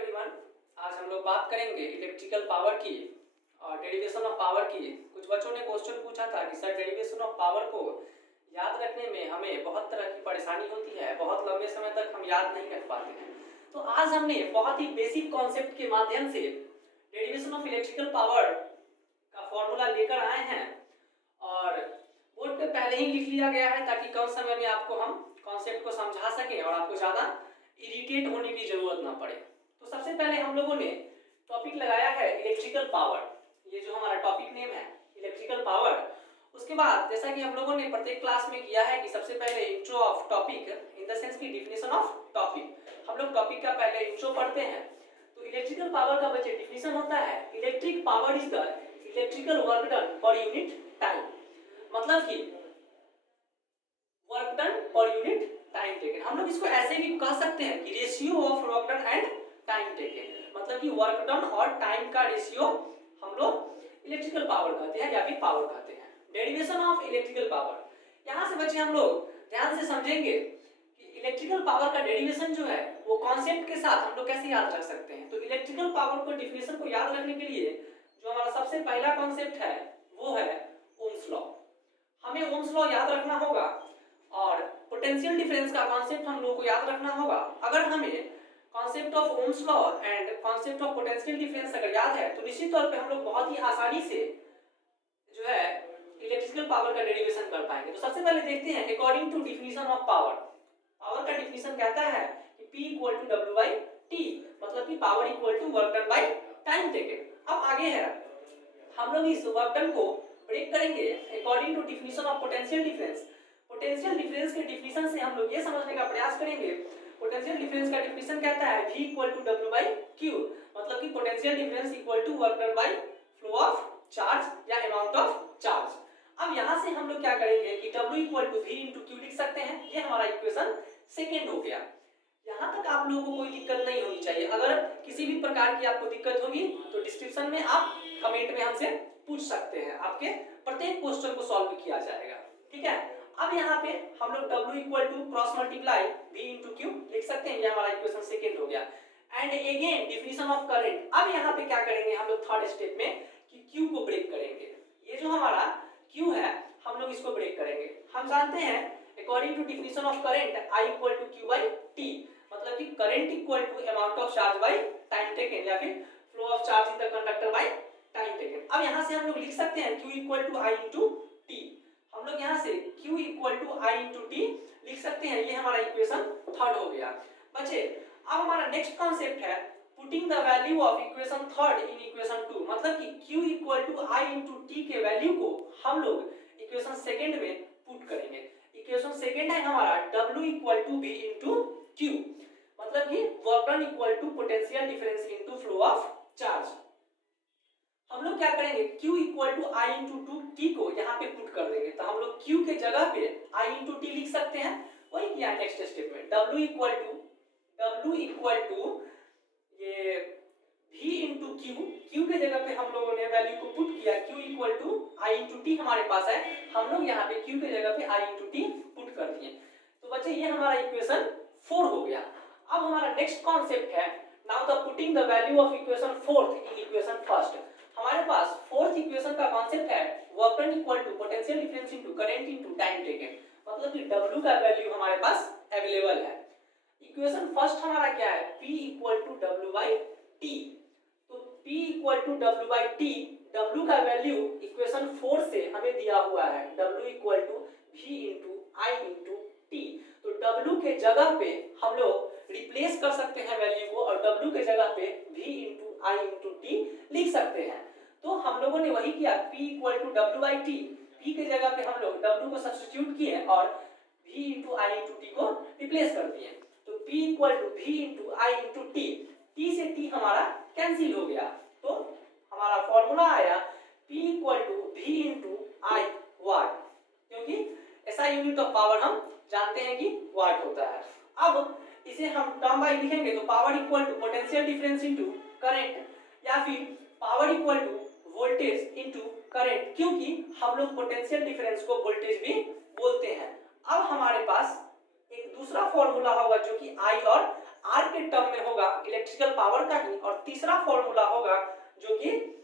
Everyone, आज हम लोग बात करेंगे इलेक्ट्रिकल पावर की और डेरिवेशन ऑफ पावर की। कुछ बच्चों ने क्वेश्चन पूछा था कि सर डेरिवेशन ऑफ पावर को याद रखने में हमें बहुत तरह की परेशानी होती है, बहुत लंबे समय तक हम याद नहीं रख पाते हैं। तो आज हमने बहुत ही बेसिक कॉन्सेप्ट के माध्यम से डेरिवेशन ऑफ इलेक्ट्रिकल पावर का फॉर्मूला लेकर आए हैं और बोर्ड पे पहले ही लिख लिया गया है ताकि कम समय में आपको हम कॉन्सेप्ट को समझा सकें और आपको ज़्यादा इरिटेट होने की जरूरत ना पड़े। तो सबसे पहले हम लोगों ने टॉपिक लगाया है इलेक्ट्रिकल पावर, ये जो हमारा टॉपिक नेम है इलेक्ट्रिकल पावर। उसके बाद जैसा कि हम लोगों ने प्रत्येक क्लास में किया है कि सबसे पहले intro of topic in the sense की डिफिनेशन ऑफ टॉपिक, हम लोग टॉपिक का पहले इंट्रो पढ़ते हैं। तो इलेक्ट्रिकल पावर का बच्चे डिफिनेशन होता है electric power is the electrical work done per unit time, मतलब कि work done per unit time taken. हम लोग इसको ऐसे भी कह सकते हैं कि ratio of work done and time taken, मतलब कि वर्क डन और टाइम का रेशियो हम लोग इलेक्ट्रिकल पावर कहते हैं या फिर पावर कहते हैं। डेरिवेशन ऑफ इलेक्ट्रिकल पावर, यहाँ से बच्चे हम लोग ध्यान से समझेंगे कि इलेक्ट्रिकल पावर का डेरिवेशन जो है वो कॉन्सेप्ट के साथ हम लोग कैसे याद रख सकते हैं। तो इलेक्ट्रिकल पावर को डिफिनेशन को याद रखने के लिए जो हमारा सबसे पहला कॉन्सेप्ट है वो है ओम्स लॉ। हमें ओम्स लॉ याद रखना होगा और पोटेंशियल डिफरेंस का कॉन्सेप्ट हम लोग को याद रखना होगा। अगर हमें concept of Ohm's law and concept of potential difference अगर याद है तो निश्चित तौर पे हम लोग बहुत ही आसानी से जो है इलेक्ट्रिकल पावर का डेरिवेशन कर पाएंगे। तो सबसे पहले देखते हैं according to definition of power, power का डिफिनेशन कहता है कि P equal to W by T, मतलब कि power equal to work done by time taken. अब आगे है हम लोग इस वर्क डन को ब्रेक करेंगे according to definition of potential difference. Potential difference के डिफिनेशन से हम लोग ये समझने का प्रयास करेंगे, पोटेंशियल डिफरेंस का डिफिनेशन कहता है V equal to W by Q, मतलब कि potential difference equal to work done by flow of charge या अमाउंट ऑफ चार्ज। अब यहाँ से हम लोग क्या करेंगे कि W equal to V into Q लिख सकते हैं, ये हमारा इक्वेशन सेकेंड हो गया। यहाँ तक आप लोगों को कोई दिक्कत नहीं होनी चाहिए। अगर किसी भी प्रकार की आपको दिक्कत होगी तो डिस्क्रिप्शन में आप कमेंट में हमसे पूछ सकते हैं, आपके प्रत्येक क्वेश्चन को सॉल्व किया जाएगा, ठीक है। अब यहाँ पे हम लोग W equal to cross multiply V into Q लिख सकते हैं, ये हमारा इक्वेशन सेकेंड हो गया। And again definition of current. अब यहाँ पे क्या करेंगे हम लोग थर्ड स्टेप में कि Q को ब्रेक करेंगे। ये जो हमारा Q है हम लोग इसको ब्रेक करेंगे। हम जानते हैं according to definition of current I equal to Q by T, मतलब कि current equal to amount of charge by time taken या फिर flow of charge in the conductor by time taken. अब यहाँ से हम लोग लिख सकते हैं Q equal to I into T, हम लोग यहाँ से Q equal to I into T लिख सकते हैं, ये हमारा इक्वेशन थर्ड हो गया। बच्चे अब हमारा नेक्स्ट कॉन्सेप्ट है putting the value of equation third in equation two, मतलब कि Q equal to I into T के वैल्यू को हम लोग इक्वेशन सेकेंड में पुट करेंगे। इक्वेशन सेकेंड है हमारा W equal to V into Q, मतलब कि work done equal to potential difference into flow of charge. हम लोग क्या करेंगे Q equal to I into T को यहाँ पे पुट कर देंगे, तो हम लोग Q के जगह पे I इंटू T लिख सकते हैं। वही किया नेक्स्ट स्टेप में W इक्वल टू ये V इंटू Q के जगह पे हम लोगों ने वैल्यू को पुट किया, Q equal to I into T हमारे पास है, हम लोग यहाँ पे Q के जगह पे I इंटू T पुट कर दिए। तो बच्चे ये हमारा इक्वेशन 4 हो गया। अब हमारा नेक्स्ट कॉन्सेप्ट है now the putting the value of equation fourth in equation first. हमारे पास फोर्थ इक्वेशन का कॉन्सेप्ट है work done equal to potential difference into current into time taken, मतलब कि W का वैल्यू हमारे पास अवेलेबल है। इक्वेशन फर्स्ट हमारा क्या है P equal to W by T, तो P equal to W by T, W का वैल्यू इक्वेशन 4 से हमें दिया हुआ है W equal to V into I into T, तो W के जगह पे हम लोग रिप्लेस कर सकते हैं वैल्यू को और W के जगह पे V into I into T लिख सकते हैं। तो हम लोगों ने वही किया P equal to W by T, P के जगह पे हम लोग W को सब्स्टिट्यूट किए और V into I into T को रिप्लेस कर दिए। तो P equal to V into I into T, T से T हमारा कैंसिल हो गया, तो हमारा फॉर्मूला आया P equal to V into I watt, क्योंकि ऐसा यूनिट ऑफ पावर हम जानते हैं कि वाट होता है। अब इसे हम टर्म बाय लिखेंगे तो power equal to potential difference into current या फिर power equal to voltage into current, क्योंकि हम लोग पोटेंशियल डिफरेंस को वोल्टेज भी बोलते हैं। अब हमारे पास एक दूसरा फॉर्मूला होगा जो कि I और R के टर्म में में होगा इलेक्ट्रिकल पावर का ही, और तीसरा फॉर्मूला होगा जो कि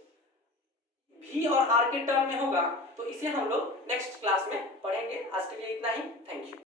V और R के टर्म में होगा। तो इसे हम लोग नेक्स्ट क्लास में पढ़ेंगे। आज के लिए इतना ही। Thank you.